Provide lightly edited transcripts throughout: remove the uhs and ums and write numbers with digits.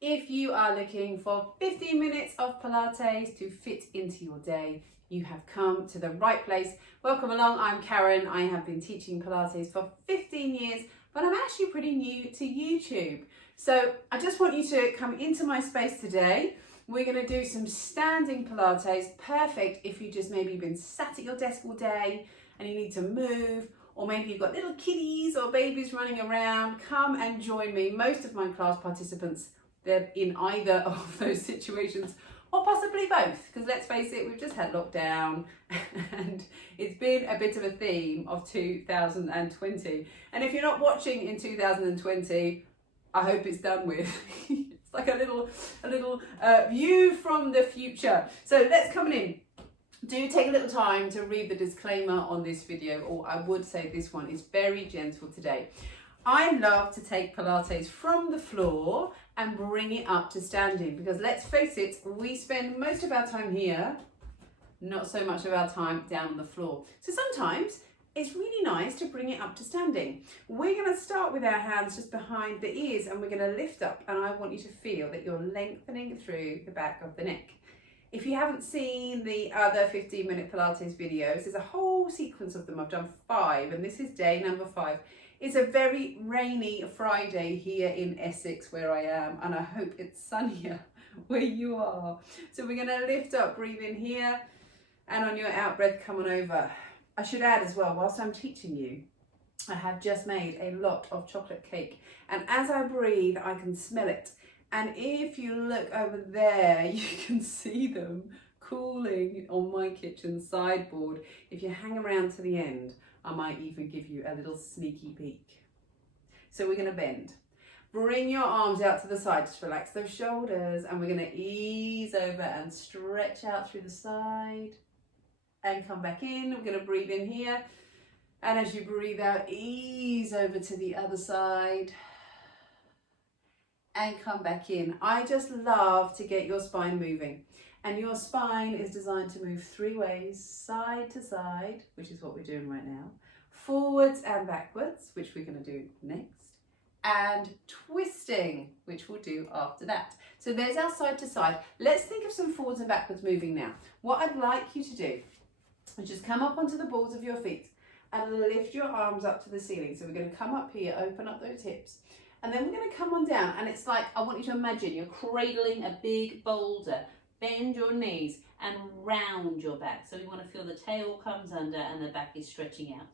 If you are looking for 15 minutes of Pilates to fit into your day, you have come to the right place. Welcome along, I'm Karen. I have been teaching Pilates for 15 years, but I'm actually pretty new to YouTube. So I just want you to come into my space today. We're going to do some standing Pilates, perfect if you just maybe been sat at your desk all day and you need to move, or maybe you've got little kiddies or babies running around. Come and join me. Most of my class participants, they're in either of those situations or possibly both, because let's face it, we've just had lockdown and it's been a bit of a theme of 2020. And if you're not watching in 2020, I hope it's done with. It's like a little view from the future. So let's come in. Do take a little time to read the disclaimer on this video, or I would say this one is very gentle today. I love to take Pilates from the floor and bring it up to standing, because let's face it, we spend most of our time here, not so much of our time down on the floor. So sometimes it's really nice to bring it up to standing. We're going to start with our hands just behind the ears and we're going to lift up, and I want you to feel that you're lengthening through the back of the neck. If you haven't seen the other 15-minute Pilates videos, there's a whole sequence of them. I've done 5 and this is day number 5. It's a very rainy Friday here in Essex where I am, and I hope it's sunnier where you are. So we're going to lift up, breathe in here, and on your out breath, come on over. I should add as well, whilst I'm teaching you, I have just made a lot of chocolate cake, and as I breathe, I can smell it. And if you look over there, you can see them cooling on my kitchen sideboard. If you hang around to the end, I might even give you a little sneaky peek. So we're going to bend. Bring your arms out to the side, just relax those shoulders, and we're going to ease over and stretch out through the side and come back in. We're going to breathe in here, and as you breathe out, ease over to the other side and come back in. I just love to get your spine moving. And your spine is designed to move 3 ways, side to side, which is what we're doing right now, forwards and backwards, which we're going to do next, and twisting, which we'll do after that. So there's our side to side. Let's think of some forwards and backwards moving now. What I'd like you to do is just come up onto the balls of your feet and lift your arms up to the ceiling. So we're going to come up here, open up those hips, and then we're going to come on down, and it's like, I want you to imagine you're cradling a big boulder. Bend your knees and round your back. So we want to feel the tail comes under and the back is stretching out.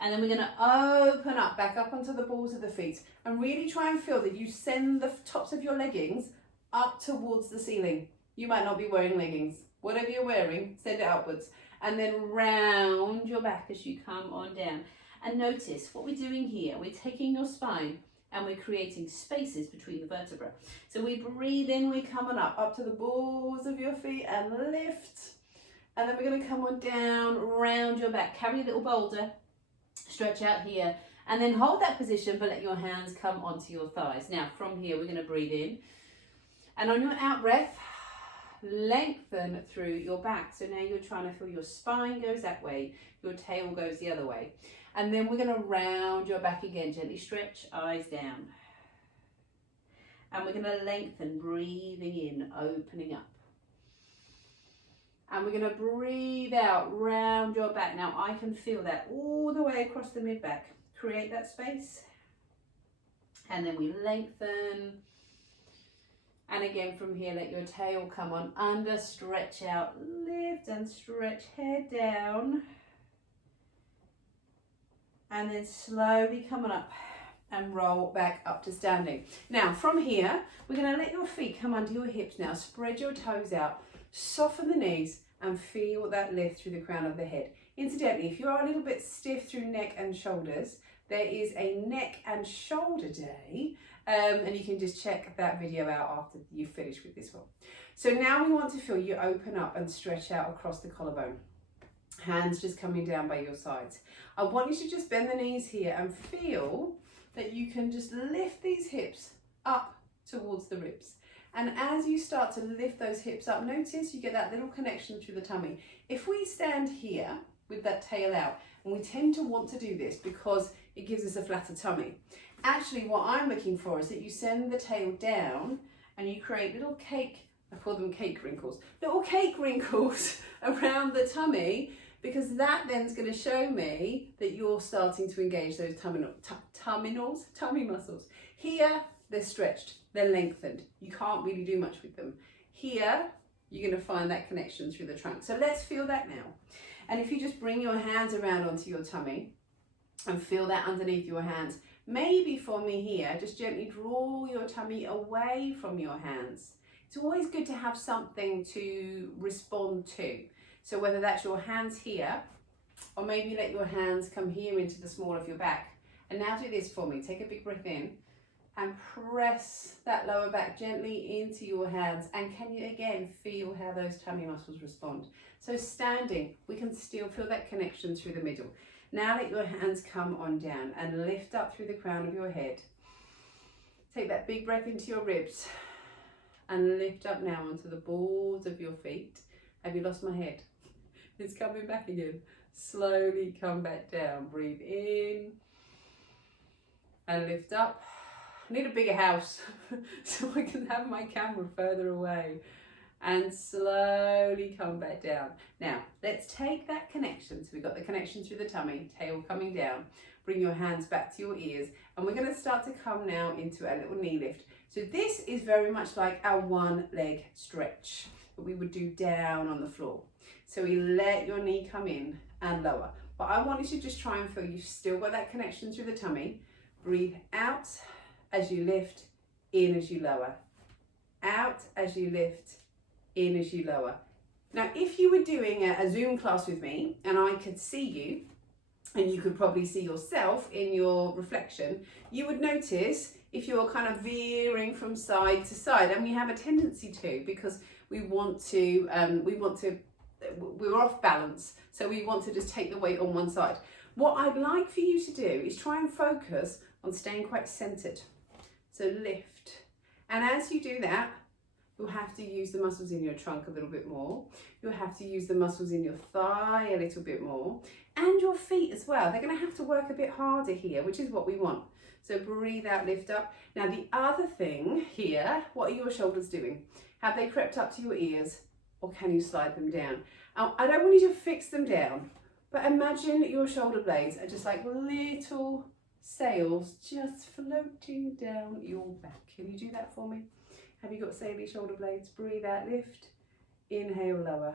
And then we're going to open up, back up onto the balls of the feet, and really try and feel that you send the tops of your leggings up towards the ceiling. You might not be wearing leggings. Whatever you're wearing, send it upwards. And then round your back as you come on down. And notice what we're doing here. We're taking your spine and we're creating spaces between the vertebrae. So we breathe in, we come on up to the balls of your feet and lift. And then we're going to come on down, round your back, carry a little boulder, stretch out here, and then hold that position, but let your hands come onto your thighs. Now from here, we're going to breathe in. And on your out breath, lengthen through your back. So now you're trying to feel your spine goes that way, your tail goes the other way. And then we're going to round your back again, gently stretch, eyes down. And we're going to lengthen, breathing in, opening up. And we're going to breathe out, round your back. Now I can feel that all the way across the mid-back. Create that space. And then we lengthen. And again from here, let your tail come on under, stretch out, lift and stretch, head down. And then slowly coming up and roll back up to standing. Now from here, we're going to let your feet come under your hips now. Spread your toes out, soften the knees and feel that lift through the crown of the head. Incidentally, if you are a little bit stiff through neck and shoulders, there is a neck and shoulder day, and you can just check that video out after you finish with this one. So now we want to feel you open up and stretch out across the collarbone. Hands just coming down by your sides. I want you to just bend the knees here and feel that you can just lift these hips up towards the ribs. And as you start to lift those hips up, notice you get that little connection through the tummy. If we stand here with that tail out, and we tend to want to do this because it gives us a flatter tummy. Actually, what I'm looking for is that you send the tail down and you create little cake, I call them cake wrinkles, little cake wrinkles around the tummy, because that then's going to show me that you're starting to engage those tummy muscles. Here, they're stretched, they're lengthened. You can't really do much with them. Here, you're going to find that connection through the trunk. So let's feel that now. And if you just bring your hands around onto your tummy and feel that underneath your hands, maybe for me here, just gently draw your tummy away from your hands. It's always good to have something to respond to. So whether that's your hands here, or maybe let your hands come here into the small of your back. And now do this for me. Take a big breath in and press that lower back gently into your hands. And can you again feel how those tummy muscles respond? So standing, we can still feel that connection through the middle. Now let your hands come on down and lift up through the crown of your head. Take that big breath into your ribs and lift up now onto the balls of your feet. Have you lost my head? It's coming back again. Slowly come back down. Breathe in and lift up. I need a bigger house so I can have my camera further away. And slowly come back down. Now, let's take that connection. So we've got the connection through the tummy, tail coming down. Bring your hands back to your ears. And we're going to start to come now into a little knee lift. So this is very much like our one leg stretch that we would do down on the floor. So we let your knee come in and lower. But I want you to just try and feel you've still got that connection through the tummy. Breathe out as you lift, in as you lower. Out as you lift, in as you lower. Now, if you were doing a Zoom class with me and I could see you, and you could probably see yourself in your reflection, you would notice if you're kind of veering from side to side, and we have a tendency to, because we're off balance, so we want to just take the weight on one side. What I'd like for you to do is try and focus on staying quite centered. So lift, and as you do that, you'll have to use the muscles in your trunk a little bit more. You'll have to use the muscles in your thigh a little bit more, and your feet as well. They're going to have to work a bit harder here, which is what we want. So breathe out, lift up. Now the other thing here, what are your shoulders doing? Have they crept up to your ears, or can you slide them down? I don't want you to fix them down, but imagine your shoulder blades are just like little sails just floating down your back. Can you do that for me? Have you got saily shoulder blades? Breathe out, lift, inhale, lower,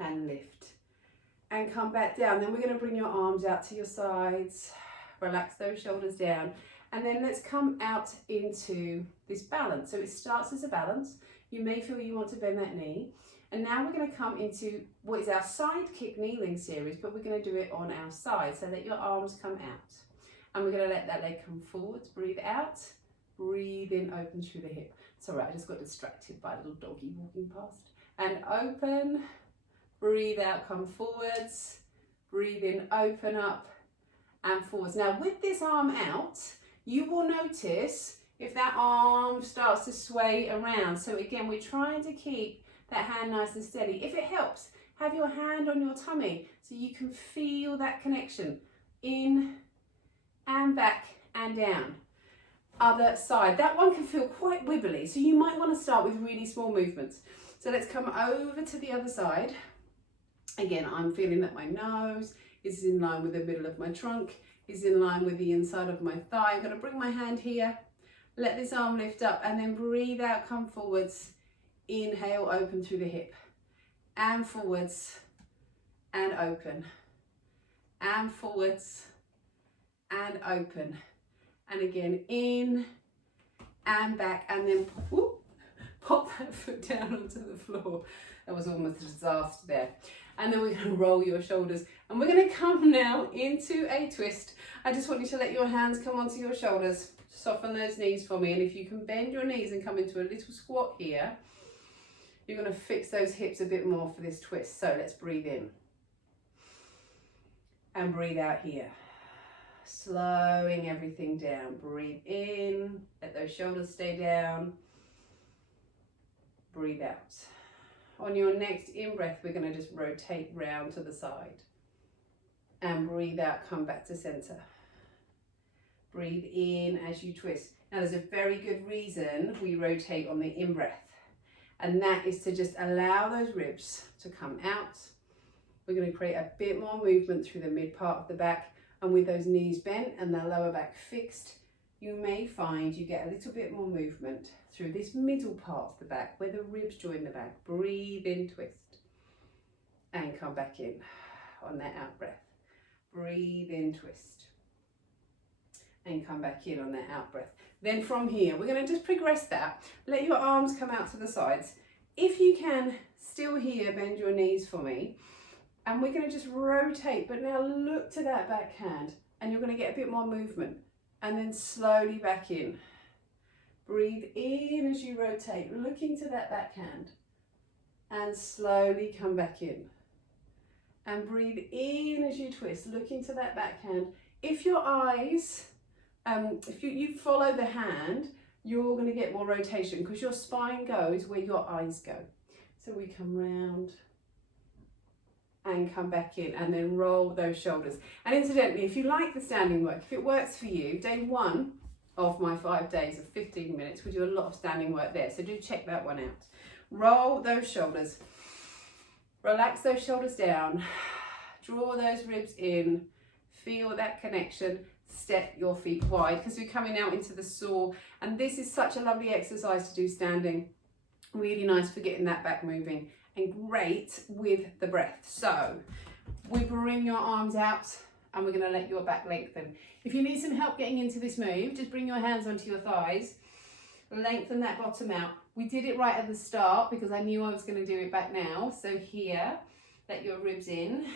and lift. And come back down. Then we're going to bring your arms out to your sides. Relax those shoulders down. And then let's come out into this balance. So it starts as a balance. You may feel you want to bend that knee. And now we're going to come into what is our side kick kneeling series, but we're going to do it on our side. So let your arms come out. And we're going to let that leg come forwards. Breathe out. Breathe in, open through the hip. Sorry, I just got distracted by a little doggy walking past. And open. Breathe out, come forwards. Breathe in, open up and forwards. Now with this arm out, you will notice if that arm starts to sway around. So again, we're trying to keep that hand nice and steady. If it helps, have your hand on your tummy so you can feel that connection. In and back and down. Other side. That one can feel quite wibbly, so you might want to start with really small movements. So let's come over to the other side. Again, I'm feeling that my nose is in line with the middle of my trunk, is in line with the inside of my thigh. I'm going to bring my hand here, let this arm lift up, and then breathe out, come forwards. Inhale, open through the hip, and forwards, and open, and forwards, and open. And again, in and back, and then whoop, pop that foot down onto the floor. That was almost a disaster there. And then we're going to roll your shoulders. And we're going to come now into a twist. I just want you to let your hands come onto your shoulders. Soften those knees for me. And if you can bend your knees and come into a little squat here, you're going to fix those hips a bit more for this twist. So let's breathe in. And breathe out here. Slowing everything down. Breathe in, let those shoulders stay down. Breathe out. On your next in-breath, we're going to just rotate round to the side. And breathe out, come back to center. Breathe in as you twist. Now there's a very good reason we rotate on the in-breath, and that is to just allow those ribs to come out. We're going to create a bit more movement through the mid part of the back, and with those knees bent and the lower back fixed, you may find you get a little bit more movement through this middle part of the back where the ribs join the back. Breathe in, twist, and come back in on that out breath. Breathe in, twist, and come back in on that out breath. Then from here, we're going to just progress that. Let your arms come out to the sides. If you can, still here, bend your knees for me. And we're going to just rotate, but now look to that back hand, and you're going to get a bit more movement. And then slowly back in. Breathe in as you rotate, looking to that back hand. And slowly come back in. And breathe in as you twist, looking to that back hand. If your eyes, if you follow the hand, you're going to get more rotation because your spine goes where your eyes go. So we come round and come back in, and then roll those shoulders. And incidentally, if you like the standing work, if it works for you, day 1 of my 5 days of 15 minutes, we do a lot of standing work there. So do check that one out. Roll those shoulders. Relax those shoulders down. Draw those ribs in. Feel that connection. Step your feet wide because we're coming out into the saw. And this is such a lovely exercise to do standing. Really nice for getting that back moving. And great with the breath. So we bring your arms out and we're going to let your back lengthen. If you need some help getting into this move, just bring your hands onto your thighs, lengthen that bottom out. We did it right at the start because I knew I was going to do it back now. So here, let your ribs in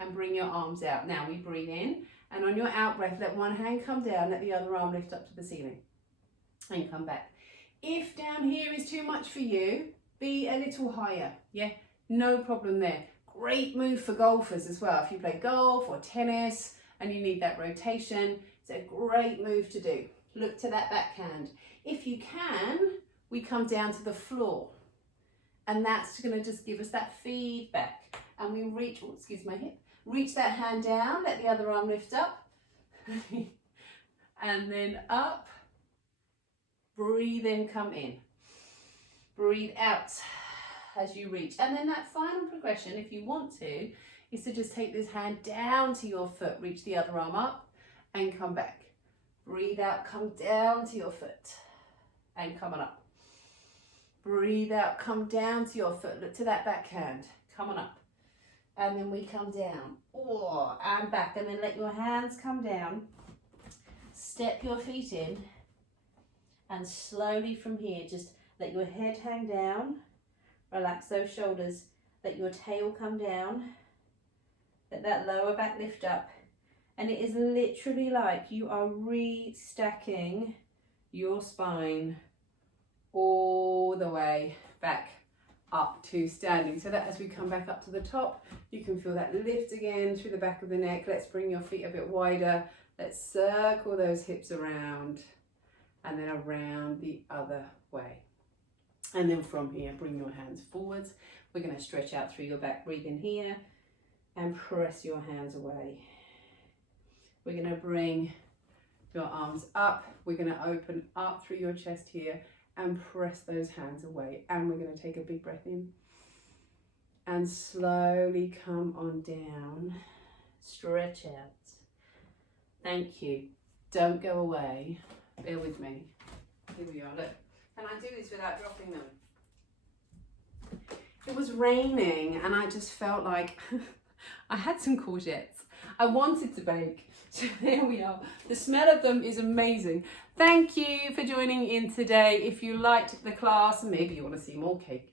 and bring your arms out. Now we breathe in, and on your out breath, let one hand come down, let the other arm lift up to the ceiling and come back. If down here is too much for you, be a little higher, yeah, no problem there. Great move for golfers as well. If you play golf or tennis and you need that rotation, it's a great move to do. Look to that backhand. If you can, we come down to the floor, and that's going to just give us that feedback. And we reach, oh, excuse my hip, reach that hand down, let the other arm lift up, and then up. Breathe in, come in. Breathe out as you reach. And then that final progression, if you want to, is to just take this hand down to your foot, reach the other arm up and come back. Breathe out, come down to your foot and come on up. Breathe out, come down to your foot. Look to that back hand, come on up. And then we come down, oh, and back. And then let your hands come down. Step your feet in. And slowly from here, just let your head hang down, relax those shoulders, let your tail come down, let that lower back lift up, and it is literally like you are restacking your spine all the way back up to standing. So that as we come back up to the top, you can feel that lift again through the back of the neck. Let's bring your feet a bit wider. Let's circle those hips around and then around the other way. And then from here, bring your hands forwards. We're going to stretch out through your back. Breathe in here and press your hands away. We're going to bring your arms up. We're going to open up through your chest here and press those hands away. And we're going to take a big breath in and slowly come on down. Stretch out. Thank you. Don't go away. Bear with me. Here we are. Look. Can I do this without dropping them? It was raining and I just felt like I had some courgettes. I wanted to bake. So there we are. The smell of them is amazing. Thank you for joining in today. If you liked the class, maybe you want to see more cake,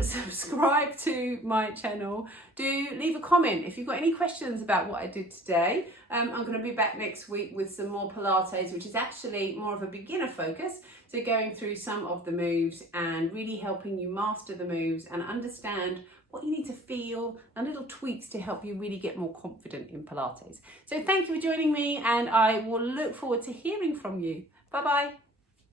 subscribe to my channel. Do leave a comment if you've got any questions about what I did today. I'm going to be back next week with some more Pilates, which is actually more of a beginner focus. So going through some of the moves and really helping you master the moves and understand what you need to feel and little tweaks to help you really get more confident in Pilates. So thank you for joining me, and I will look forward to hearing from you. Bye bye.